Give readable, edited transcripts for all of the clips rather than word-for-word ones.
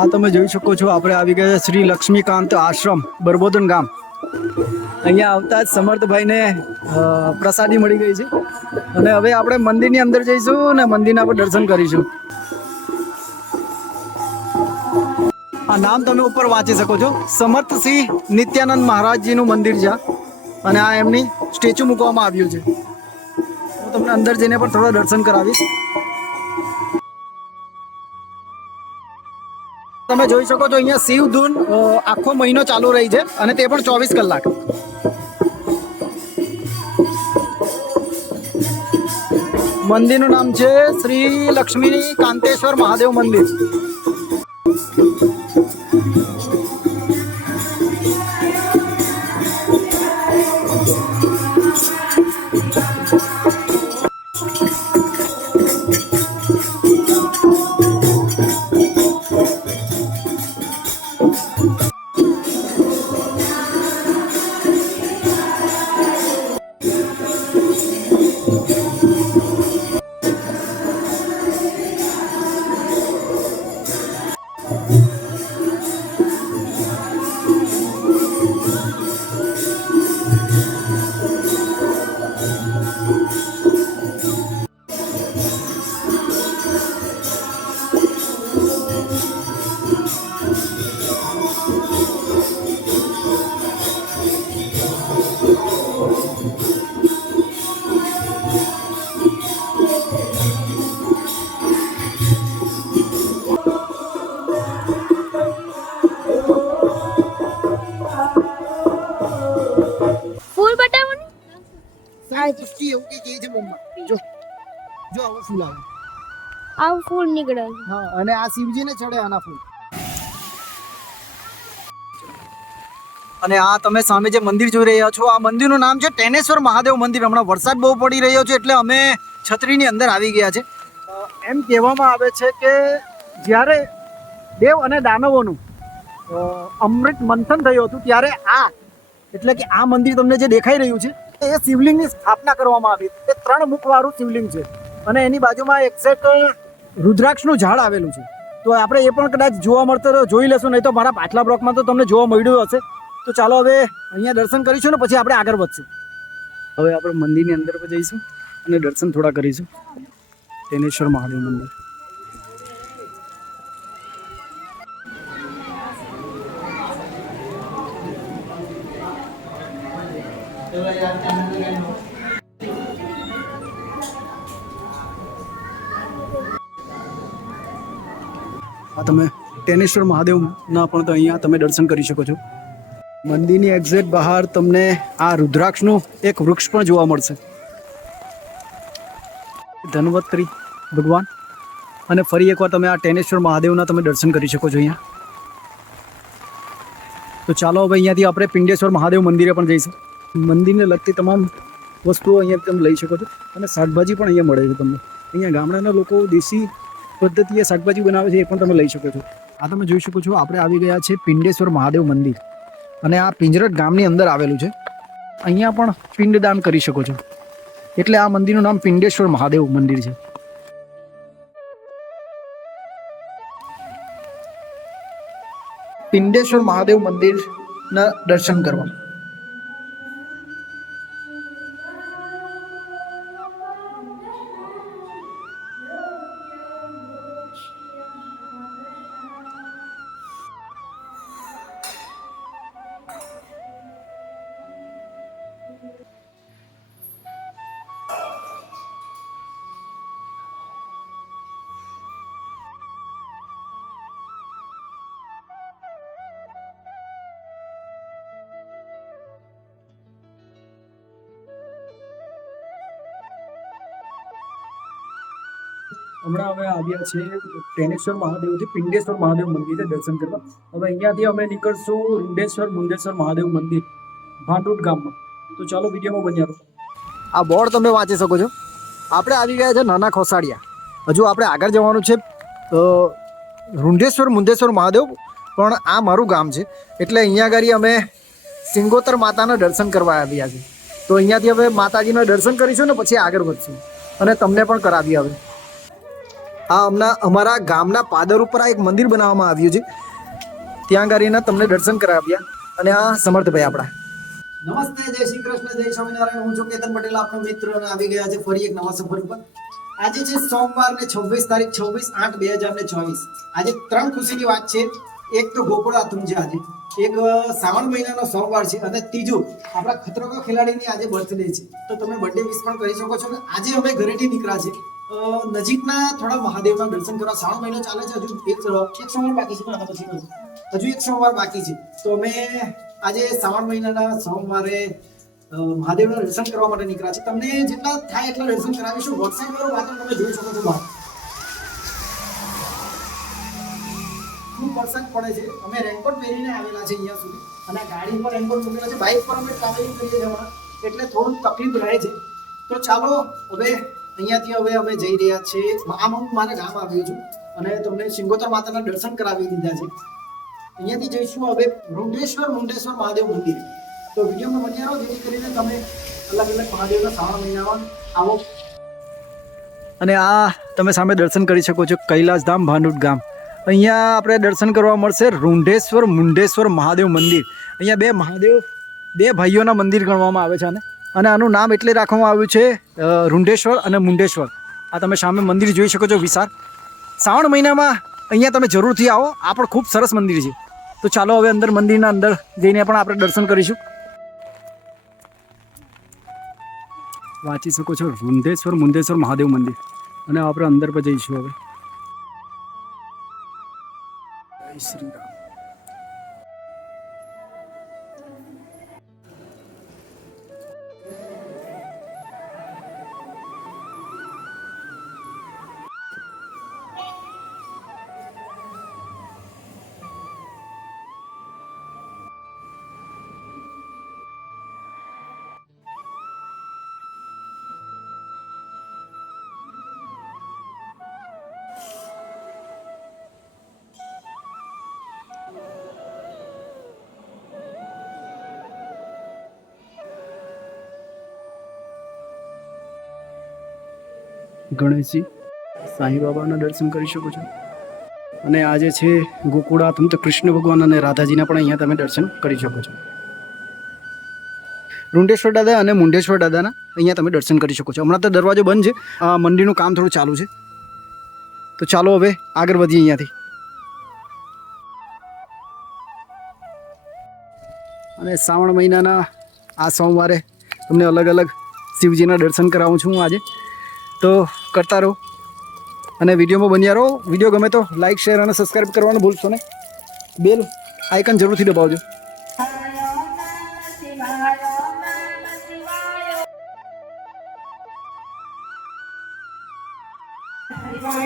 આ તમે જોઈ શકો છો આપણે આવી ગયા શ્રી લક્ષ્મીકાંત આશ્રમ બરબોધન ગામ. અહીંયા આવતા જ સમર્થભાઈને પ્રસાદી મળી ગઈ છે અને હવે આપણે મંદિરની અંદર જઈશું અને મંદિરના પર દર્શન કરીશું. આ નામ તમે ઉપર વાંચી શકો છો, સમર્થ શ્રી નિત્યાનંદ મહારાજજીનું મંદિર છે અને આ એમની સ્ટેચ્યુ મૂકવામાં આવ્યું છે. હું તમને અંદર જઈને પણ થોડા દર્શન કરાવીશ. તમે જોઈ શકો છો અહીંયા શિવ ધૂન આખો મહિનો ચાલુ રહી છે અને તે પણ 24 કલાક. મંદિરનું નામ છે શ્રી લક્ષ્મી કાંતેશ્વર મહાદેવ મંદિર. આવું ફૂલ નીકળે. હા, અને આ શિવજીને ચડે આના ફૂલ. અને આ તમે સામે જે મંદિર જોઈ રહ્યા છો, આ મંદિરનું નામ છે ટેનેશ્વર મહાદેવ મંદિર. હમણાં વરસાદ બહુ પડી રહ્યો છે એટલે અમે છત્રીની અંદર આવી ગયા છે. એમ કહેવામાં આવે છે કે જ્યારે દેવ અને દાનવોનું અમૃત મંથન થયું હતું ત્યારે એટલે કે આ મંદિર તમને જે દેખાઈ રહ્યું છે એ શિવલિંગની સ્થાપના કરવામાં આવી. તે 3 મુખવાળું શિવલિંગ છે અને એની બાજુમાં એક્ઝેક્ટ રુદ્રાક્ષનું ઝાડ આવેલું છે. તો આપણે એ પણ કદાચ જોવા મળતો તો જોઈ લેશું, નહીં તો મારા પાછલા બ્લોકમાં તો તમને જોવા મળ્યું હશે. તો ચાલો હવે અહીંયા દર્શન કરીશું ને પછી આપણે આગળ વધશું. હવે આપણે મંદિરની અંદર જઈશું અને દર્શન થોડા કરીશું. ટેનેશ્વર મહાદેવ મંદિર. આ તમે ટેનેશ્વર મહાદેવના પણ તો અહીંયા તમે દર્શન કરી શકો છો. મંદિરની એક્ઝેક્ટ બહાર તમને આ રુદ્રાક્ષનું એક વૃક્ષ પણ જોવા મળશે. ધન્વંતરી ભગવાન. અને ફરી એકવાર તમે આ ટેનેશ્વર મહાદેવના તમે દર્શન કરી શકો છો અહીંયા. તો ચાલો હવે અહીંયાથી આપણે પિંડેશ્વર મહાદેવ મંદિરે પણ જઈશું. મંદિરને લગતી તમામ વસ્તુઓ અહીંયા તમે લઈ શકો છો અને શાકભાજી પણ અહીંયા મળે છે તમને. અહીંયા ગામડાના લોકો દેશી પદ્ધતિએ શાકભાજી બનાવે છે, એ પણ તમે લઈ શકો છો. આ તમે જોઈ શકો છો આપણે આવી ગયા છે પિંડેશ્વર મહાદેવ મંદિર અને આ પિંજરટ ગામની અંદર આવેલું છે. અહીંયા પણ પિંડદાન કરી શકો છો એટલે આ મંદિરનું નામ પિંડેશ્વર મહાદેવ મંદિર છે. પિંડેશ્વર મહાદેવ મંદિરના દર્શન કરવા. હમણાં અમે આવ્યા છે ટેનેશ્વર મહાદેવથી પિંડેશ્વર મહાદેવ મંદિરે દર્શન કરવા. હવે અહીંયાથી અમે નીકળશું રૂંડેશ્વર મુંડેશ્વર મહાદેવ મંદિર ભાંડુટ ગામમાં. તો ચાલો વિડીયોમાં બન્યા રહો. આ બોર્ડ તમે વાંચી શકો છો. આપણે આવી ગયા છે નાના ખોસાડિયા. હજુ આપણે આગળ જવાનું છે રૂંડેશ્વર મુંડેશ્વર મહાદેવ, પણ આ મારું ગામ છે એટલે અહીંયા આગળ અમે સિંગોતર માતાના દર્શન કરવા આવ્યા છે. તો અહીંયાથી હવે માતાજીના દર્શન કરીશું ને પછી આગળ વધશું અને તમને પણ કરાવી. હવે આ અમારા ગામના પાદર ઉપર આ એક મંદિર બનાવવામાં આવ્યું છે. ત્યાં કરીને તમને દર્શન કરાવ્યા. અને આ સમર્થભાઈ આપણા. નમસ્તે, જય શ્રી કૃષ્ણ, જય સ્વામિનારાયણ. હું છું કેતન પટેલ, આપનો મિત્ર, અને આવી ગયા છે ફરી એક નવા સફર ઉપર. આજે છે સોમવાર ને 26 તારીખ 26/8/2024. આજે 3 ખુશીની વાત છે. એક તો ગોકુળાષ્ટમ છે આજે, એક શ્રાવણ મહિનાનો સોમવાર છે, અને ત્રીજું આપણા ખતરો કે ખેલાડીની આજે બર્થડે છે. તો તમે બર્થડે વિશ પણ કરી શકો છો. આજે અમે ઘરેથી નીકળ્યા છે નજીકના થોડા મહાદેવના દર્શન કરવા. શ્રાવણ મહિનો ચાલે છે, હજુ એક સોમવાર બાકી છે, હજુ એક સોમવાર બાકી છે. તો અમે આજે શ્રાવણ મહિનાના સોમવારે મહાદેવના દર્શન કરવા માટે નીકળ્યા છે. તમને જેટલા થાય એટલા દર્શન કરાવીશું. વરસાદ વાળું વાતાવરણ તમે જોઈ શકો છો. બહાર ખૂબ વરસાદ પડે છે. અમે રેનકોટ પહેરીને આવેલા છે અહીંયા સુધી, અને ગાડી પર રેનકોટ મૂકેલા છે. બાઇક પર અમે ટ્રાવેલિંગ કરીએ છીએ હમણાં, એટલે થોડું તકલીફ રહે છે. તો ચાલો હવે અહીંયાથી હવે અમે જઈ રહ્યા છીએ. હું મારા ગામ આવ્યો છું અને તમને સિંગોતર માતાના દર્શન કરાવી દીધા છે. અહીંયાથી જઈશું હવે મુંડેશ્વર મહાદેવ મંદિર. તો વિડીયોમાં બન્યા રહો, જેથી કરીને તમે અલગ અલગ મહાદેવના શ્રાવણ મહિનામાં આવો. અને આ તમે સામે દર્શન કરી શકો છો, કૈલાસધામ ભાનુટ ગામ. અહીંયા આપણે દર્શન કરવા મળશે મુંડેશ્વર મહાદેવ મંદિર. અહીંયા બે ભાઈઓના મંદિર ગણવામાં આવે છે. અને આનું નામ એટલે રાખવામાં આવ્યું છે રૂંઢેશ્વર અને મુંડેશ્વર. આ તમે સામે મંદિર જોઈ શકો છો વિશાળ. શ્રાવણ મહિનામાં અહીંયા તમે જરૂરથી આવો. આ પણ ખૂબ સરસ મંદિર છે. તો ચાલો હવે મંદિરના અંદર જઈને પણ આપણે દર્શન કરીશું. વાંચી શકો છો મુંડેશ્વર મહાદેવ મંદિર. અને આપણે અંદર પર જઈશું હવે. જય શ્રી રામ. ગણેશજી, સાંઈ બાબાના દર્શન કરી શકો છો. અને આજે છે ગોકુળાષ્ટમ, તો કૃષ્ણ ભગવાન અને રાધાજીના પણ અહીંયા તમે દર્શન કરી શકો છો. રૂંઢેશ્વર દાદા અને મુંડેશ્વર દાદાના અહીંયા તમે દર્શન કરી શકો છો. હમણાં તો દરવાજો બંધ છે, મંદિરનું કામ થોડું ચાલુ છે. તો ચાલો હવે આગળ વધીએ અહીંયાથી. અને શ્રાવણ મહિનાના આ સોમવારે તમને અલગ અલગ શિવજીના દર્શન કરાવું છું હું આજે. તો કરતા રહો અને વિડીયોમાં બન્યા રહો. વિડીયો ગમે તો લાઈક, શેર અને સબસ્ક્રાઈબ કરવાનું ભૂલશો ને. બેલ આઇકન જરૂરથી દબાવજો.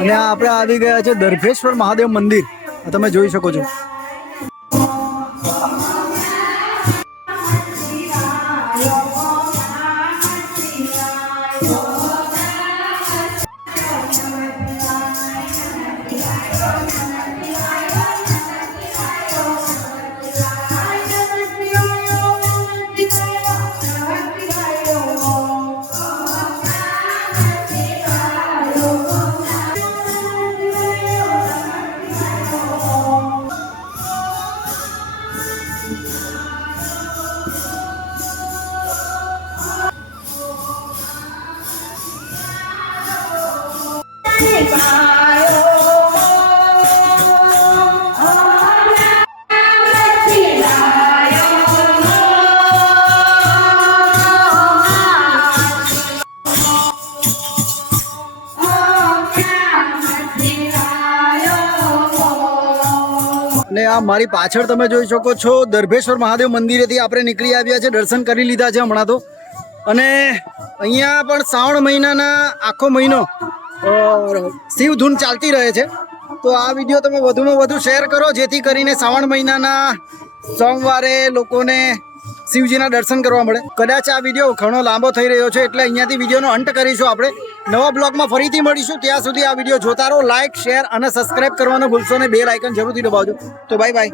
અને આપણે આવી ગયા છે દર્ભેશ્વર મહાદેવ મંદિર. તમે જોઈ શકો છો. અને આ મારી પાછળ તમે જોઈ શકો છો દર્ભેશ્વર મહાદેવ મંદિરેથી આપણે નીકળી આવ્યા છે. દર્શન કરી લીધા છે હમણાં તો. અને અહીંયા પણ શ્રાવણ મહિનાના આખો મહિનો શિવ ધૂન ચાલતી રહે છે. તો આ વિડીયો તમે વધુમાં વધુ શેર કરો, જેથી કરીને શ્રાવણ મહિનાના સોમવારે લોકોને શિવજીના દર્શન કરવા મળે. કદાચ આ વિડીયો ઘણો લાંબો થઈ રહ્યો છે, એટલે અહીંયાથી વિડીયોનો અંત કરીશું. આપણે નવા બ્લોગમાં ફરીથી મળીશું. ત્યાં સુધી આ વિડીયો જોતા રહો. લાઇક, શેર અને સબસ્ક્રાઈબ કરવાનું ભૂલશો ને. બેલ આઇકન જરૂરથી દબાવજો. તો બાય બાય.